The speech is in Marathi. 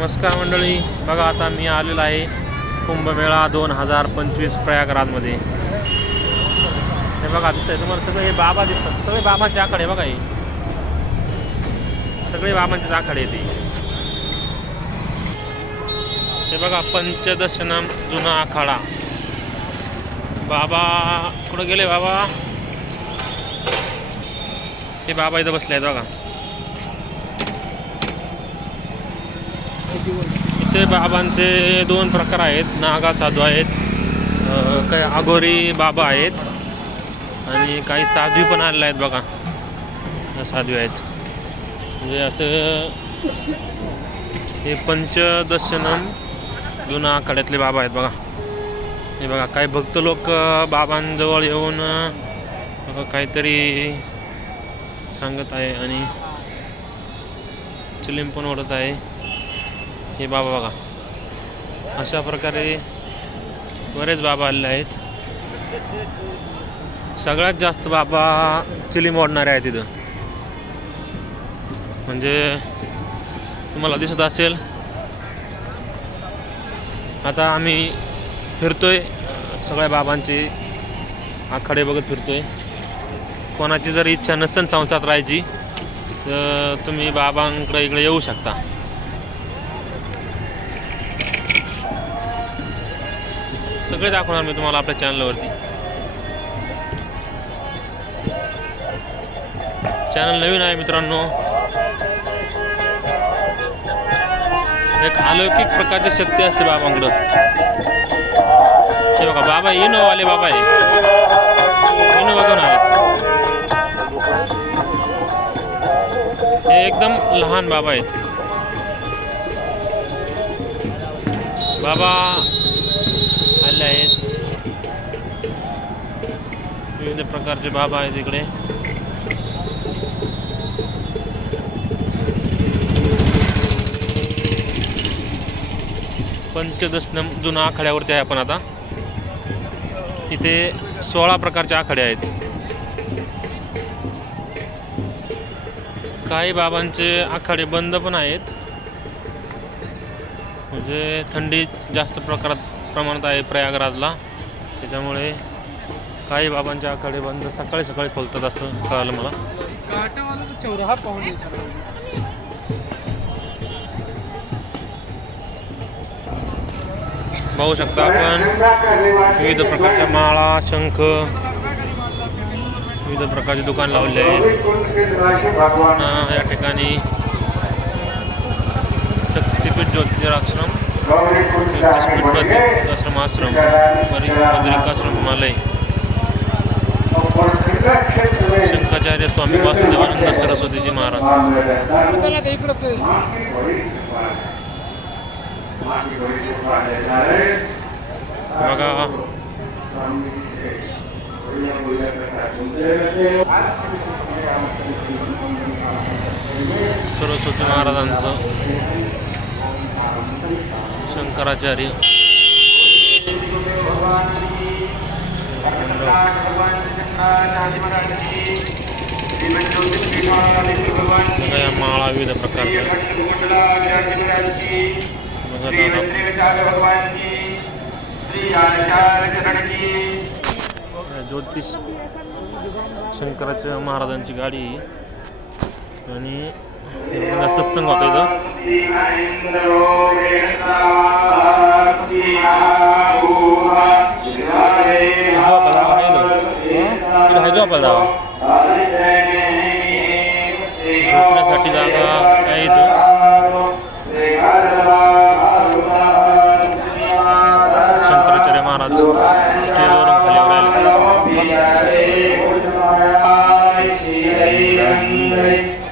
नमस्कार मंडळी. बघा आता मी आलेलो आहे कुंभमेळा दोन हजार पंचवीस प्रयागराजमध्ये. हे बघा दिसतंय तुम्हाला सगळे हे बाबा दिसतात. सगळे बाबांचे आखाडे बघा हे. सगळे बाबांचेच आखाडे ते हे बघा पंचदशनम जुना आखाडा. बाबा कुठं गेले बाबा? हे बाबा इथं बसले आहेत बघा. इथे बाबांचे दोन प्रकार आहेत. नागा साधू आहेत. काही आगोरी बाबा आहेत. आणि काही साधू पण आलेले आहेत बघा. या साधू आहेत. म्हणजे असं हे पंचदर्शनम जुना आखाड्यातले बाबा आहेत बघा. हे बघा काही भक्त लोक बाबांजवळ येऊन काहीतरी सांगत आहे आणि चिलीम पण ओढत आहे. हे बाबा बघा. अशा प्रकारे बरेच बाबा आलेले आहेत. सगळ्यात जास्त बाबा चिली मोडणारे आहेत तिथं म्हणजे तुम्हाला दिसत असेल. आता आम्ही फिरतोय. सगळ्या बाबांचे आखाडे बघत फिरतोय. कोणाची जर इच्छा नसेल संस्थात राहायची तर तुम्ही बाबांकडे इकडे येऊ शकता. सगळे दाखवणार मी तुम्हाला आपल्या चॅनलवरती चॅनल नवीन आहे मित्रांनो. एक अलौकिक प्रकारची शक्ती असते बाबांकडं. हे बघा बाबा इनोवाले बाबा आहे इनोवा घेऊन आहेत हे एकदम लहान बाबा आहेत. बाबा आले आहेत. विविध प्रकारचे बाबा आहेत इकडे. पंचदशनम जुना आखाड्यावरती आहे आपण आता. इथे सोळा प्रकारचे आखाडे आहेत. काही बाबांचे आखाडे बंद पण आहेत. म्हणजे थंडी जास्त प्रकारात प्रमाणात आहे प्रयागराजला. त्याच्यामुळे काही बाबांचे आखाडे बंद सकाळी सकाळी खोलतात असं कळालं मला. चौराहा पाहून पाहू शकता आपण विविध प्रकारच्या माळा शंख विविध प्रकारचे दुकान लावले आहेत. या ठिकाणी शक्तीपीठ ज्योतिराश्रम ज्योतिषपीठ आश्रम आश्रम बरी बद्रिकाश्रम हिमालय शंकराचार्य स्वामी वासुदेवानंद सरस्वतीजी महाराज चला इकडंच. बघा सरस्वती महाराजांचं शंकराचार्य बघा या माळा विविध प्रकारच्या बघा दादा ज्योतिष शंकराच्या महाराजांची गाडी आणि हे बघा सत्संग होता इथं झोपायला जावा जावा झोपण्यासाठी जागा आहे इथं शंकराचार्य महाराज स्टेजवरून खाली राहिले